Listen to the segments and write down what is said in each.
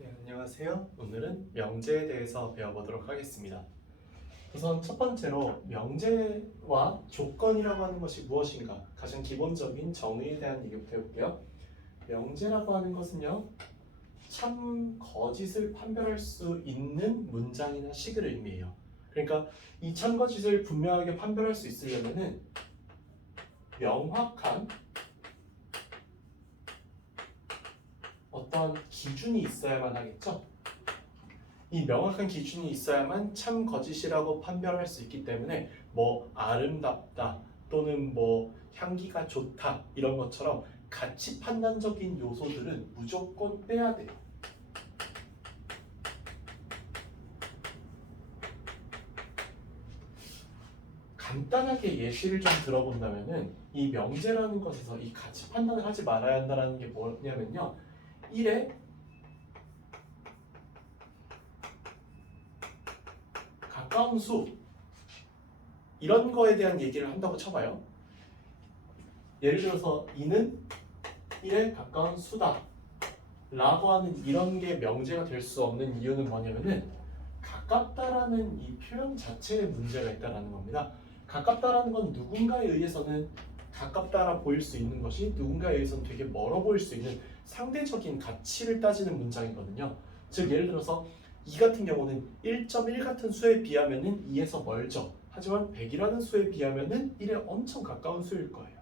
네, 안녕하세요. 오늘은 명제에 대해서 배워보도록 하겠습니다. 우선 첫 번째로 명제와 조건이라고 하는 것이 무엇인가? 가장 기본적인 정의에 대한 얘기부터 해볼게요. 명제라고 하는 것은요, 참, 거짓을 판별할 수 있는 문장이나 식을 의미해요. 그러니까 이 참, 거짓을 분명하게 판별할 수 있으려면은 명확한 어떤 기준이 있어야만 하겠죠? 이 명확한 기준이 있어야만 참 거짓이라고 판별할 수 있기 때문에 뭐 아름답다 또는 뭐 향기가 좋다 이런 것처럼 가치 판단적인 요소들은 무조건 빼야 돼요. 간단하게 예시를 좀 들어본다면은 이 명제라는 것에서 이 가치 판단을 하지 말아야 한다는 게 뭐냐면요. 1에 가까운 수 이런 거에 대한 얘기를 한다고 쳐봐요. 예를 들어서 이는 1에 가까운 수다 라고 하는 이런 게 명제가 될 수 없는 이유는 뭐냐면은 가깝다라는 이 표현 자체에 문제가 있다는 겁니다. 가깝다라는 건 누군가에 의해서는 가깝다라 보일 수 있는 것이 누군가에 의해서는 되게 멀어 보일 수 있는 상대적인 가치를 따지는 문장이거든요. 즉 예를 들어서 2 같은 경우는 1.1 같은 수에 비하면은 2에서 멀죠. 하지만 100이라는 수에 비하면은 1에 엄청 가까운 수일 거예요.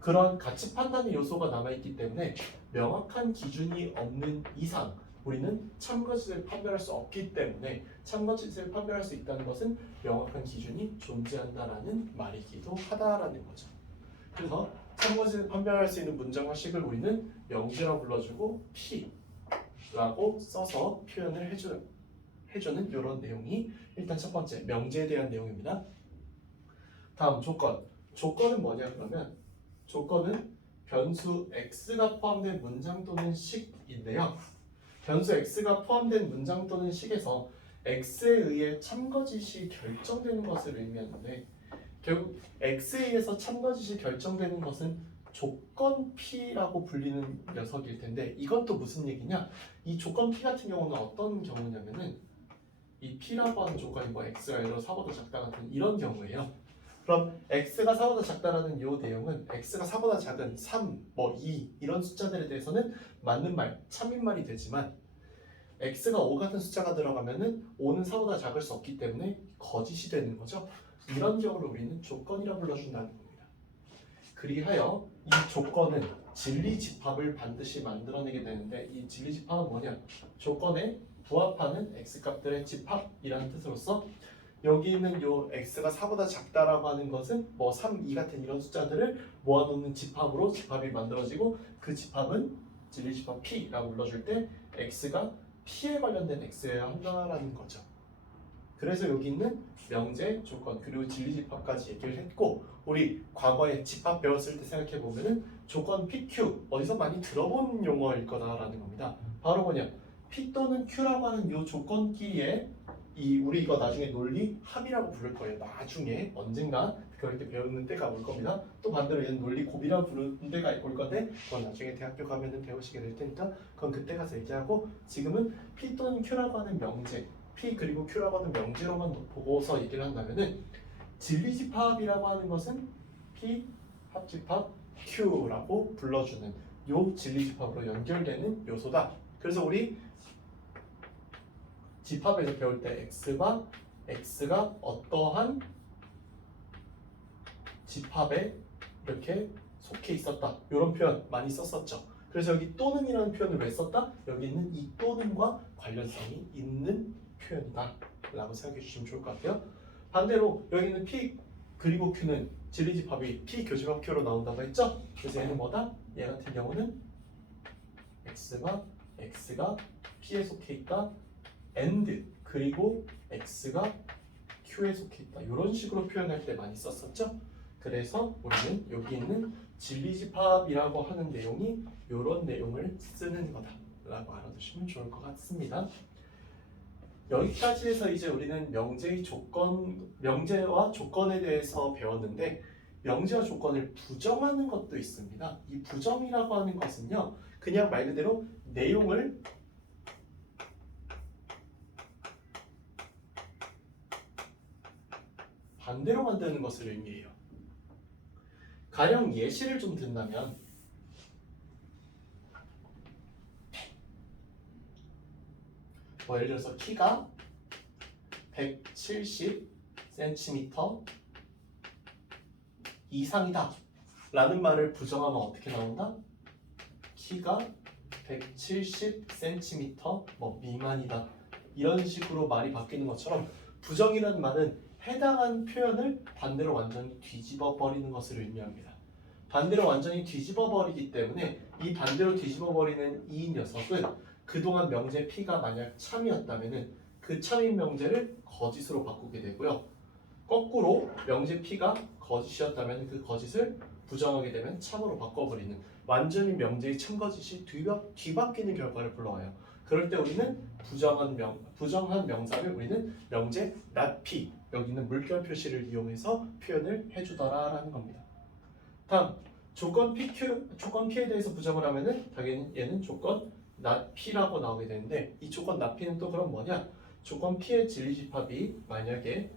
그런 가치 판단의 요소가 남아있기 때문에 명확한 기준이 없는 이상 우리는 참거짓을 판별할 수 없기 때문에 참거짓을 판별할 수 있다는 것은 명확한 기준이 존재한다라는 말이기도 하다라는 거죠. 그래서 참거짓을 판별할 수 있는 문장과 식을 우리는 명제라고 불러주고 P라고 써서 표현을 해주는 이런 내용이 일단 첫 번째 명제에 대한 내용입니다. 다음 조건. 조건은 뭐냐 그러면 조건은 변수 x가 포함된 문장 또는 식인데요. 변수 x가 포함된 문장 또는 식에서 x에 의해 참거짓이 결정되는 것을 의미하는데 결국 x에 의해서 참거짓이 결정되는 것은 조건 P라고 불리는 녀석일 텐데 이것도 무슨 얘기냐? 이 조건 P 같은 경우는 어떤 경우냐면은 이 P라고 하는 조건이 뭐 x가 예로 4보다 작다 같은 이런 경우예요. 그럼 x가 4보다 작다라는 이 내용은 x가 4보다 작은 3, 뭐 2 이런 숫자들에 대해서는 맞는 말, 참인 말이 되지만 x가 5 같은 숫자가 들어가면은 5는 4보다 작을 수 없기 때문에 거짓이 되는 거죠. 이런 경우를 우리는 조건이라 불러준다는 겁니다. 그리하여 이 조건은 진리집합을 반드시 만들어내게 되는데 이 진리집합은 뭐냐? 조건에 부합하는 x값들의 집합이라는 뜻으로서 여기 있는 요 x가 4보다 작다라고 하는 것은 뭐 3, 2 같은 이런 숫자들을 모아놓는 집합으로 집합이 만들어지고 그 집합은 진리집합 P라고 불러줄 때 x가 P에 관련된 x여야 한다라는 거죠. 그래서 여기 있는 명제, 조건, 그리고 진리집합까지 얘기를 했고 우리 과거에 집합 배웠을 때 생각해 보면은 조건 PQ 어디서 많이 들어본 용어일 거다라는 겁니다. 바로 뭐냐? P 또는 Q라고 하는 요 조건끼리의 이 우리 이거 나중에 논리 합이라고 부를 거예요. 나중에 언젠가 그렇게 배우는 때가 올 겁니다. 또 반대로 얘는 논리 곱이라고 부르는 때가 올 건데 그건 나중에 대학교 가면은 배우시게 될 테니까 그건 그때 가서 얘기하고 지금은 P 또는 Q라고 하는 명제 P 그리고 Q라고 하는 명제로만 보고서 얘기를 한다면은 진리집합이라고 하는 것은 P 합집합 Q라고 불러주는 요 진리집합으로 연결되는 요소다. 그래서 우리 집합에서 배울 때 X가 어떠한 집합에 이렇게 속해 있었다. 이런 표현 많이 썼었죠. 그래서 여기 또는이라는 표현을 왜 썼다? 여기 있는 이 또는과 관련성이 있는 표현이다 라고 생각해 주시면 좋을 것 같아요. 반대로 여기 있는 P 그리고 Q는 진리집합이 P 교집합 Q로 나온다고 했죠? 그래서 얘는 뭐다? 얘 같은 경우는 X가 P에 속해 있다. and 그리고 x가 q에 속해 있다. 이런 식으로 표현할 때 많이 썼었죠. 그래서 우리는 여기 있는 진리집합이라고 하는 내용이 이런 내용을 쓰는 거다라고 알아두시면 좋을 것 같습니다. 여기까지 해서 이제 우리는 명제와 조건에 대해서 배웠는데 명제와 조건을 부정하는 것도 있습니다. 이 부정이라고 하는 것은요, 그냥 말 그대로 내용을 반대로 만드는 것을 의미해요. 가령 예시를 좀 든다면 예를 들어서 키가 170cm 이상이다 라는 말을 부정하면 어떻게 나온다? 키가 170cm 미만이다 이런 식으로 말이 바뀌는 것처럼 부정이라는 말은 해당한 표현을 반대로 완전히 뒤집어 버리는 것을 의미합니다. 반대로 완전히 뒤집어 버리기 때문에 이 반대로 뒤집어 버리는 이 녀석은 그동안 명제 P가 만약 참이었다면 그 참인 명제를 거짓으로 바꾸게 되고요. 거꾸로 명제 P가 거짓이었다면 그 거짓을 부정하게 되면 참으로 바꿔버리는 완전히 명제의 참거짓이 뒤바뀌는 결과를 불러와요. 그럴 때 우리는 부정한 명사를 우리는 명제 not P 여기 있는 물결 표시를 이용해서 표현을 해주더라라는 겁니다. 다음 조건 P에 대해서 부정을 하면은 당연히 얘는 조건 not P라고 나오게 되는데 이 조건 not P는 또 그럼 뭐냐? 조건 P의 진리집합이 만약에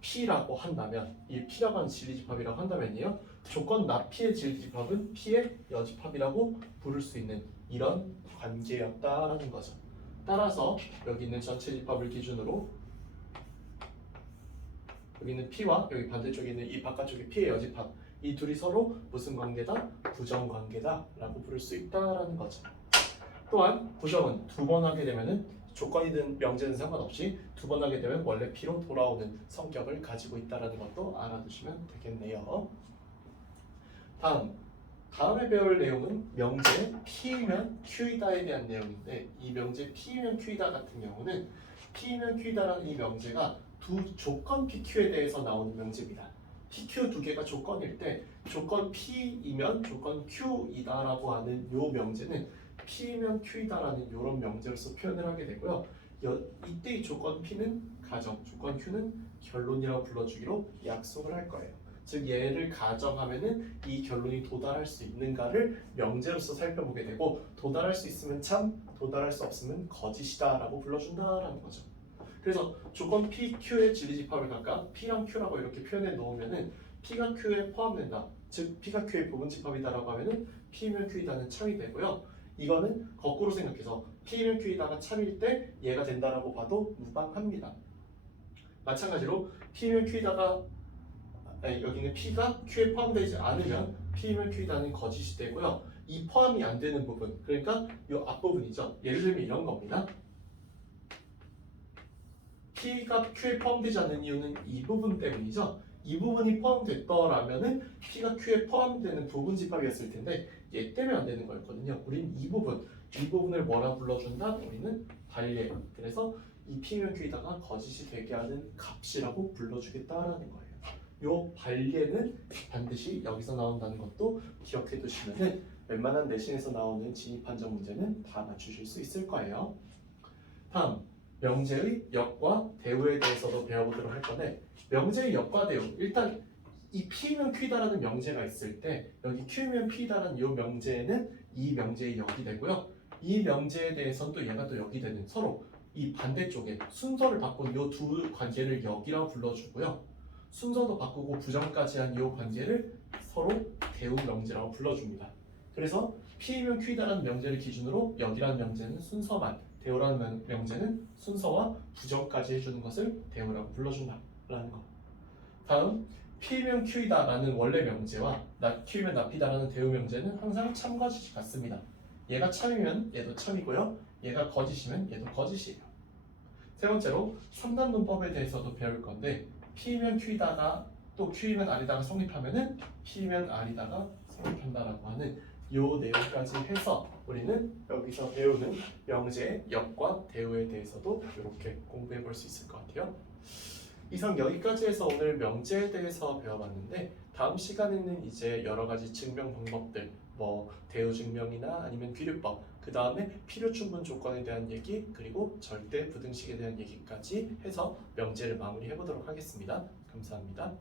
P라고 한다면 이 P라고 하는 진리집합이라고 한다면요 조건 not P의 진리집합은 P의 여집합이라고 부를 수 있는 이런 관계였다라는 거죠. 따라서 여기 있는 전체 집합을 기준으로 여기 있는 P와 여기 반대쪽에 있는 이 바깥쪽의 P의 여집합 이 둘이 서로 무슨 관계다? 부정관계다 라고 부를 수 있다라는 거죠. 또한 부정은 두 번 하게 되면은 조건이든 명제는 상관없이 두 번 하게 되면 원래 P로 돌아오는 성격을 가지고 있다라는 것도 알아두시면 되겠네요. 다음에 배울 내용은 명제 P이면 Q이다에 대한 내용인데 이 명제 P이면 Q이다 같은 경우는 P이면 Q이다라는 이 명제가 두 조건 PQ에 대해서 나오는 명제입니다. PQ 두 개가 조건일 때 조건 P이면 조건 Q이다라고 하는 요 명제는 P이면 Q이다라는 이런 명제로서 표현을 하게 되고요. 이때 이 조건 P는 가정, 조건 Q는 결론이라고 불러주기로 약속을 할 거예요. 즉 얘를 가정하면은 이 결론이 도달할 수 있는가를 명제로서 살펴보게 되고 도달할 수 있으면 참, 도달할 수 없으면 거짓이다라고 불러준다라는 거죠. 그래서 조건 P, Q의 진리집합을 각각 P랑 Q라고 이렇게 표현해 놓으면은 P가 Q에 포함된다. 즉 P가 Q의 부분집합이다라고 하면은 P면 Q이다는 참이 되고요. 이거는 거꾸로 생각해서 P면 Q이다가 참일 때 얘가 된다라고 봐도 무방합니다. 마찬가지로 P면 Q이다가 여기는 P가 Q에 포함되지 않으면 P면 Q이다는 거짓이 되고요. 이 포함이 안 되는 부분, 그러니까 이 앞부분이죠. 예를 들면 이런 겁니다. P가 Q에 포함되지 않는 이유는 이 부분 때문이죠. 이 부분이 포함됐더라면은 P가 Q에 포함되는 부분 집합이었을 텐데 얘 때문에 안 되는 거였거든요. 우린 이 부분을 뭐라 불러준다? 우리는 반례. 그래서 이 P면 Q이다가 거짓이 되게 하는 값이라고 불러주겠다라는 거예요. 요 반례는 반드시 여기서 나온다는 것도 기억해 두시면은 웬만한 내신에서 나오는 진입판정 문제는 다 맞추실 수 있을 거예요. 다음 명제의 역과 대우에 대해서도 배워보도록 할 건데 명제의 역과 대우 일단 이 P면 Q다라는 명제가 있을 때 여기 Q면 P다라는 이 명제는 이 명제의 역이 되고요. 이 명제에 대해서는 또 얘가 또 역이 되는 서로 이 반대쪽에 순서를 바꾼 이 두 관계를 역이라고 불러주고요. 순서도 바꾸고 부정까지 한 이 관계를 서로 대우 명제라고 불러줍니다. 그래서 P면 Q다라는 명제를 기준으로 역이라는 명제는 순서만 대우라는 명제는 순서와 부정까지 해주는 것을 대우라고 불러준다라는 것. 다음 P면 Q이다라는 원래 명제와 Q면 나피다라는 대우 명제는 항상 참거짓이 같습니다. 얘가 참이면 얘도 참이고요. 얘가 거짓이면 얘도 거짓이에요. 세 번째로 3단 문법에 대해서도 배울 건데 P면 Q이다가 또 Q이면 R이다가 성립하면은 P면 R이다가 성립한다라고 하는 요 내용까지 해서 우리는 여기서 배우는 명제의 역과 대우에 대해서도 이렇게 공부해 볼 수 있을 것 같아요. 이상 여기까지 해서 오늘 명제에 대해서 배워봤는데 다음 시간에는 이제 여러 가지 증명 방법들 대우 증명이나 아니면 귀류법 그 다음에 필요 충분 조건에 대한 얘기 그리고 절대 부등식에 대한 얘기까지 해서 명제를 마무리해 보도록 하겠습니다. 감사합니다.